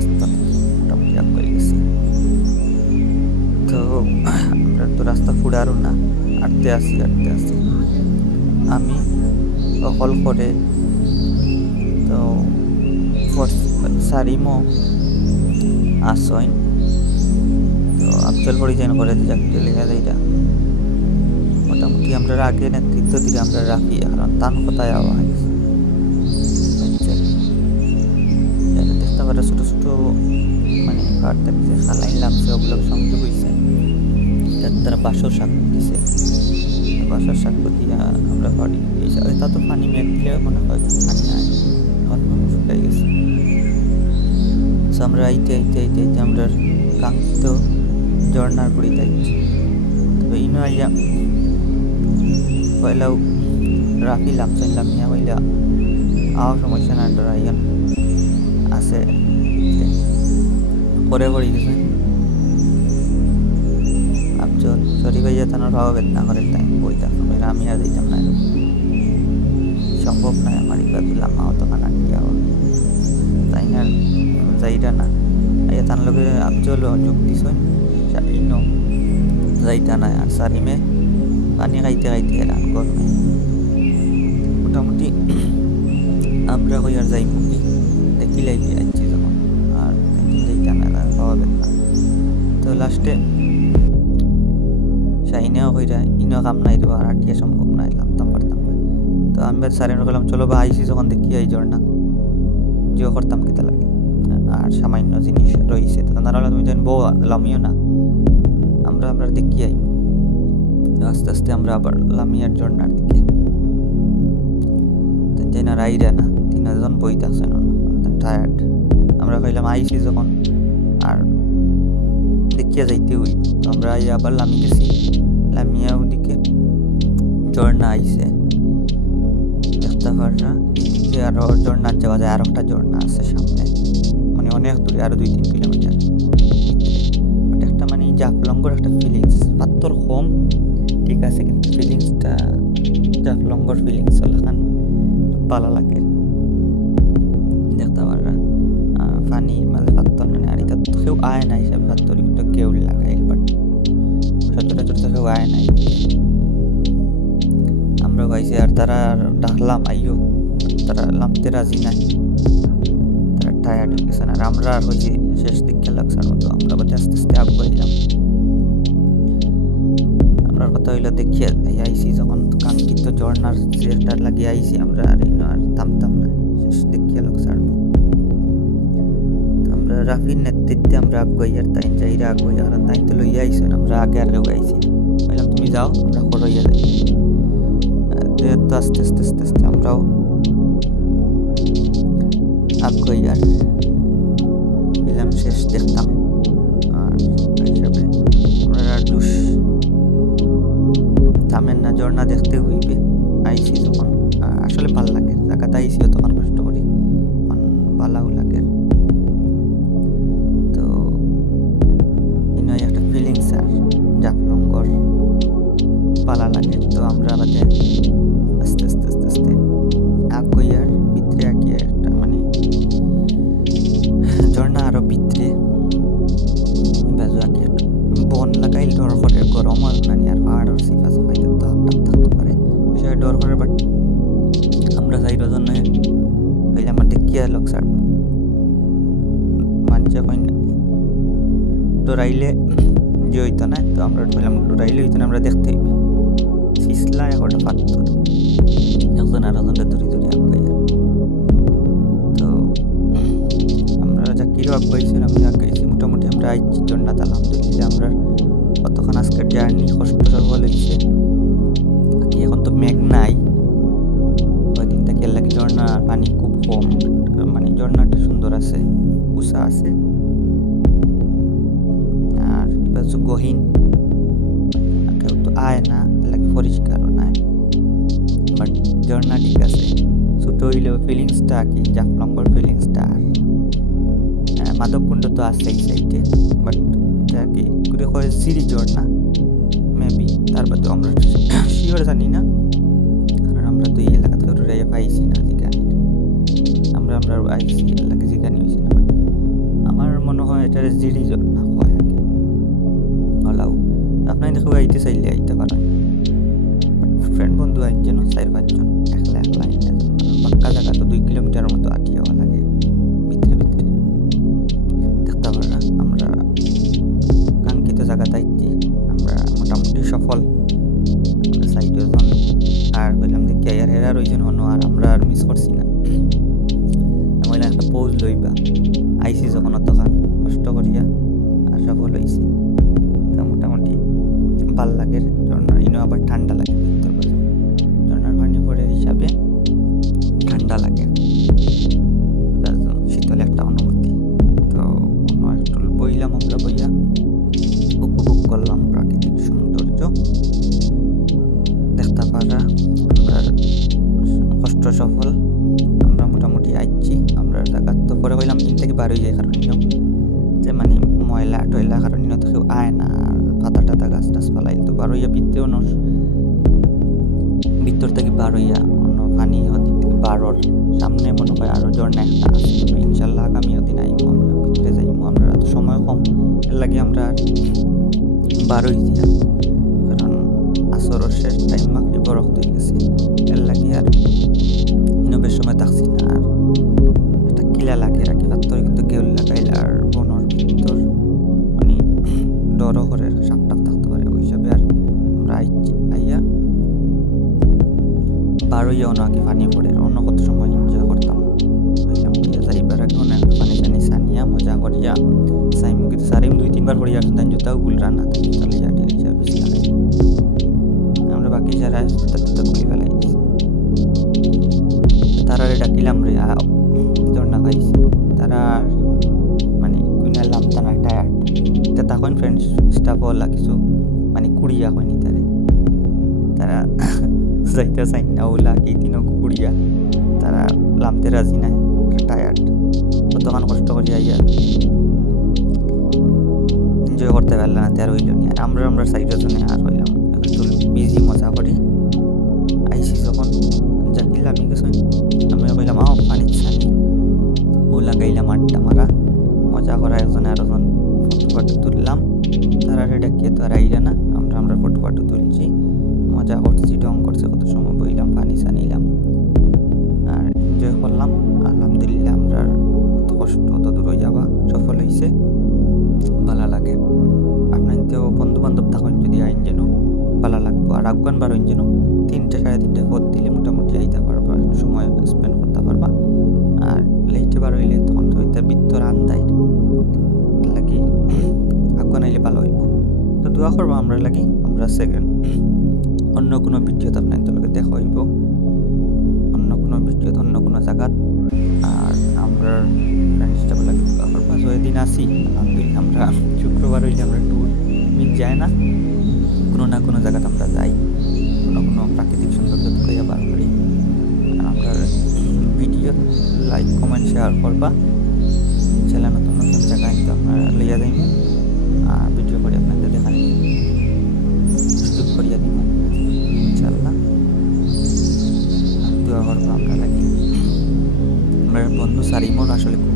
রাস্তা মোটামুটি আগে গেছি। তো আমরা তো রাস্তা ফুরারও না, আটতে আসি। আমি অকল করে তো সারিমো আসইন তো আফজল পরিচয় করে যাকে লেখা যাইটা মোটামুটি আমরা আগে নেতৃত্ব দিকে আমরা রাখি, কারণ তান কোথায় আওয়াজ দেখতে পারে ছোটো ছোটো মানে কাঠ থাকছে খালাই লাগছে, ওগুলো সংযোগ হয়েছে। তারা বাঁশর শাক দিছে, বাঁশর শাক দিয়া আমরা পারি। এটা তো পানি মেঘ দিলে মনে হয় পানি নাই, এখন শুকাই গেছে। আমরা আইতে আমরা কাঙ্ক্ষিত ঝর্নার গুড়ি যাইছি। তবে ইনো আইয়া পয়লাও রাফি লামসাইলাম ইয়া হইলা আওয়া সমস্যা না ডরাইয়ান আছে পরে পড়ি গেছে। আফজল সরি ভাইয়া তানোর ভাবা বেদনা করে তাই বইটা আমি আর দিতাম না, সম্ভব নয় আমার ইবা দিলাম মাও তো কানা দিয়া তাই না যাইটা না আইয়া তার লগে আফজল যোগ দিছ ইনো যাইটা নাই। আর সারিমে পানি খাইতে রান করবে। মোটামুটি আমরা হই আর যাই মুখি দেখি লাইতে আসছি যখন, আর যাইটা না পাওয়া বেদনা। তো লাস্টে শাহিনেও হয়ে যায়, ইনও কাম নাই দেবো আর আটিয়া সম্ভব না, এলাম পারতাম না। তো আমি সারেন গেলাম চলো বা আইসি যখন দেখি এই ঝর্ণা জিও করতাম কেতে লাগে আর সামান্য জিনিস রয়েছে। তো তারা তুমি যেন বউ লামিও না, আমরা দেখি আই। আস্তে আস্তে আমরা আবার লামিয়ার ঝর্ণার দিকে যেনা রাইরা না 3 বই থাকছে না টায়ার্ড। আমরা কইলাম আইসি যখন আর দেখিয়া যাইতে হই। তো আমরা আবার লামি গেছি, লামিয়া ওদিকে ঝর্ণা আইছে দেখতে পাররা। এদিকে আরো ঝর্ণার যাওয়া যায়, আর একটা ঝর্ণা আছে সামনে, মানে অনেক দূরে, আরো 2-3 কিলোমিটার। ওটা একটা মানে জাফলঙ্গর একটা ফিলিংস, পাত্তর কম ঠিক আছে, কিন্তু ফিলিংসটা জাফলঙ্গর ফিলিংস হলাখান ভালো লাগে দেখতে পাররা। পানির মাঝে পাত্তর মানে আর এটা তো কেউ আয় না হিসাবে পাত্তর একটু কেউ লাগাই, বাট সচরাচর তো কেউ আয় নাই। আমরা ভাইছি আর তারা ডাকলাম আইও, তারা নামতে রাজি নাই, তারা টায়ার্ড হয়ে গেছে। আর আমরা আর হয়েছি শেষ দিকে লাগছার মতো, আমরা বাদে আস্তে আস্তে আগাইলাম। আমরা কথা হইলো দেখিয়ে আইসি যখন কাঙ্ক্ষিত ঝর্নার চেয়ারটা লাগিয়ে আইসি আমরা, আর থামতাম না, শেষ দেখিয়ে লাগছার। আমরা রাফির নেতৃত্বে আমরা আগাই আর তাই যাইরা আগাই, আর তাই তো লইয়া আইসেন, আমরা আগে আর কেউ আইসি বললাম তুমি যাও আমরা করইয়া যাই। তো আস্তে আস্তে আমরাও আগাই আর এলাম শেষ দেখতাম। আর হিসাবে আমরা আর জুস থামেন না, ঝর্ণা দেখতে হইবে। আইসি যখন আসলে ভাল লাগে জায়গাতে আইসিও তখন কষ্ট করি, তখন ভালো লাগে। তো ইনই একটা ফিলিংস আর জাফলঙ্গর ভালো লাগে। তো আমরা বাদে আস্তে আস্তে আগাই আর ভিতরে আঁকিয়ে একটা মানে ঝর্ণা আরো ভিতরে বাজু আঁকিয়ে বন লাগাইল ডর করে, গরম আর নানি আর পাহাড়ের সিফা সাফাই থাকতে পারে বিষয়ে ডর করে। বাট আমরা যাইর জন্য হইলে আমার দেখিয়া লগসার মানুষ ডরাইলে যে হইতো না। তো আমরা বললাম ডরাইলে হইতো না, আমরা দেখতে হইবে ফিসলা এখন পাত্তর একজন আর একজনটা দূরে আগাই। তো আমরা জাকিরও আগাইছি, আমি আগাইছি। মোটামুটি আমরা আইছি ঝর্ণাত আলহামদুলিল্লাহ। আমরা কতক্ষণ আজকের জার্নি কষ্ট সফল হয়েছে। কি এখন তো মেঘ নাই, কয়দিন থেকে লাগে ঝর্ণার পানি খুব কম, মানে ঝর্ণাটা সুন্দর আছে, উষা আছে আর গহীন, কেউ তো আয় না লাগে, পরিষ্কারও নাই। বাট ঝর্ণা ঠিক আছে, ছোট হইলেও ফিলিংসটা কি জাফলঙ্গর ফিলিংসটা। আর মাধবকুণ্ড তো আছে এই সাইডে, বাট এটা কি করে কয় সিঁড়ি ঝর্ণা মেবি, তার বাদে আমরা শিওর জানি না, কারণ আমরা তো এই এলাকা থেকে পাইছি না যেখানে আমরা আইসি এলাকা যেখানে হয়েছি না। বাট এটারে জিডি না হয় আর কি ওলাও আপনার দেখো আইতে চাইলে আইতে পারেন ফ্রেন্ড বন্ধু আইন যেন 4-5 জন একলা একলা আইন না পাক্কা জায়গা তো 2 কিলোমিটারের মতো আটিয়াওয়া লাগে ভিতরে ভিতরে দেখতে পারা আমরা কাঙ্ক্ষিত জায়গাতে আইছি আমরা মোটামুটি সফল সাইডে জন আর বললাম যে কে আর এরা রইজন হনো আর আমরা আর মিস করছি না আমি একটা পোজ লইবা আইসি যখন অতখান কষ্ট করিয়া আর সফল হয়েছি তো মোটামুটি ভাল লাগে ঝর্ণার ইনো আবার ঠান্ডা লাগে ঝর্ণার পানি পড়ে হিসাবে ঠান্ডা লাগে শীতল একটা অনুভূতি তো অন্য একটু বইলাম আমরা বইয়া উপভোগ করলাম প্রাকৃতিক সৌন্দর্য দেখতে পারা আমরা কষ্ট সফল আমরা মোটামুটি আইছি আমরা জায়গা তো পরে হইলাম দিন থেকে বার হয়ে যায় কারণ যে মানে ময়লা টয়লা কারণ তো কেউ আয় না আর পাতা টাতা গাছ টাছ পালাই তো বার হইয়া ভিতরেও ভিতর থেকে বার হইয়া অন্য পানি ওদিক থেকে বারোর সামনে মনে হয় আরো ঝর্ণা একটা ইনশাল্লাহ আগামী দিন আইবো আমরা ভিতরে যাইবো আমরা তো সময় কম এর লাগে আমরা বার হইছি কারণ আসরের শেষ টাইম মাগরিব রক্ত হয়ে গেছে এর লাগে আর বেশ সময় থাকছি না আর একটা কিলা লাগে রাখি পাত্তর কিন্তু কেউ লাগাইলে আর বনর ভিতর মানে ডরও করে সাপ টাপ থাকতে পারে ওই হিসাবে আর আমরা আইয়া বার হইয়াও না কি পানি পড়ে অন্য কত সময় এনজয় করতাম যাইবার আগে অনেক পানি টানি সানিয়া মজা করিয়া সাইমু কিন্তু সারিম 2-3 বার পড়িয়া আসতাম জুতাও গুলরা না তাহলে আটি হিসাবে আমরা বাকি যারা জুতা খুলি ফেলাই তারারে ডাকিলাম রে ঝর্ণা পাইছি তারা মানে কুইনালাম তারা টায়ার্ড এটা তখন ফ্রেন্ডস স্টাফওয়ালা কিছু মানে কুড়িয়া হয়নি তারা যাইতে চাই না ওলা কি দিনও কুড়িয়া তারা লামতে রাজি নাই টায়ার্ড তখন কষ্ট করিয়া ইয়া এনজয় করতে পারলাম না আর হইল নি আর আমরা সাইডের জন্য আর হইলাম একটু বিজি মজা করি আইসি যখন জাকিলাম কিছু আমি কইলাম পানি ছানি ও লাগাইলাম আড্ডা মারা মজা করা একজনে আরেকজন ফটো তুললাম তারা ডাকিয়ে তো আর আইরা না আমরা ফটো তুলছি মজা করছি ডং করছে কত সময় বইলাম পানি ছানিলাম আর এনজয় করলাম আলহামদুলিল্লাহ আমরা অত কষ্ট অত দূর যাওয়া সফল হয়েছে ভালো লাগে আপনার তো বন্ধু বান্ধব তখন যদি আইন যেন ভালো লাগবো আর আফগান বার হইন যেন 3-3:30 পথ দিলে মোটামুটি আইতে পারবা সময় স্পেন্ড করতে পারবা আর লেটে বার হইলে তখন তো এটা ভিতর আন্দাই লাগি আফগান আইলে ভালো হইব তো দোয়া করবো আমরা লাগি আমরা সেকেন্ড অন্য কোনো ভিডিওতে আপনাদের দেখা হইব অন্য কোনো ভিডিওতে অন্য কোনো জায়গাত আর আমরা ফ্রেন্ডসটা লাগে দোয়া করবো যেদিন আসি আলহামদুলিল্লাহ আমরা শুক্রবার হইলে আমরা ট্যুর মিট যায় না কোনো না কোনো জায়গাতে আমরা যাই কোনো প্রাকৃতিক সৌন্দর্য থেকে বার করি আর আমরা ভিডিও লাইক কমেন্ট শেয়ার করবা চ্যানেল নতুন নতুন জায়গায় তো আপনারা লইয়া যাইব আর ভিডিও করে আপনাদের দেখান প্রস্তুত করিয়া দিব ইনশাল্লাহ দোয়া করবো আমরা লাগি আমরা বন্ধু সারিমোর আসলে খুব